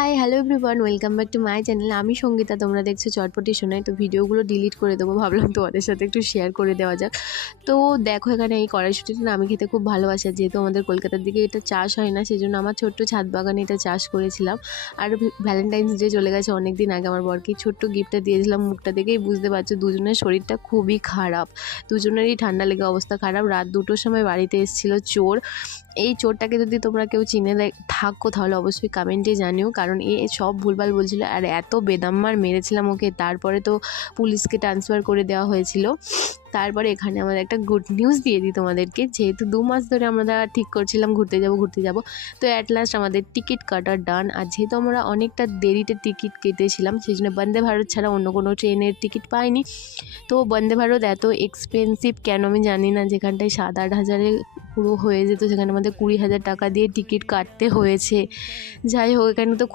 Hi hello everyone, welcome back to my channel. আমি সঙ্গীতা, তোমরা দেখছো চটপটি শোনাই। তো ভিডিওগুলো ডিলিট করে দেবো, ভাবলাম তোমাদের সাথে একটু শেয়ার করে দেওয়া যাক। তো দেখো এখানে এই কড়াইশুঁটিটা না আমি খেতে খুব ভালোবাসি, আর যেহেতু আমাদের কলকাতার দিকে এটা চাষ হয় না, সেজন্য আমার ছোট্ট ছাদ বাগানে এটা চাষ করেছিলাম। আর ভ্যালেন্টাইন্স ডে চলে গেছে অনেক দিন আগে, আমার বরকে ছোট্ট গিফটটা দিয়েছিলাম। মুখটা দেখেই বুঝতে পারছো দুজনের শরীরটা খুবই খারাপ, দুজনেরই ঠান্ডা লেগে অবস্থা খারাপ। রাত 2টোর সময় বাড়িতে এসেছিলো চোর। এই চোরটাকে যদি তোমরা কেউ চিনে থাকো তাহলে অবশ্যই কমেন্টে জানিও, কারণ এ সব ভুলভাল বলছিল আর এত বেদাম্মার মেরেছিলাম ওকে। তারপরে তো পুলিশকে ট্রান্সফার করে দেওয়া হয়েছিল। তারপরে এখানে আমাদের একটা গুড নিউজ দিয়ে দিই তোমাদেরকে, যেহেতু 2 মাস ধরে আমরা ঠিক করছিলাম ঘুরতে যাব, তো অ্যাট লাস্ট আমাদের টিকিট কাটা ডান। আর যেহেতু আমরা অনেকটা দেরিতে টিকিট কেটেছিলাম, সেই জন্য বন্দে ভারত ছাড়া অন্য কোনো ট্রেনের টিকিট পাইনি। তো বন্দে ভারত এত এক্সপেন্সিভ কেন আমি জানি না, যেখানটায় 7-8 হাজারে পুরো হয়ে যেত সেখানে আমাদের 20,000 টাকা দিয়ে টিকিট কাটতে হয়েছে। যাই হোক, এখানে তো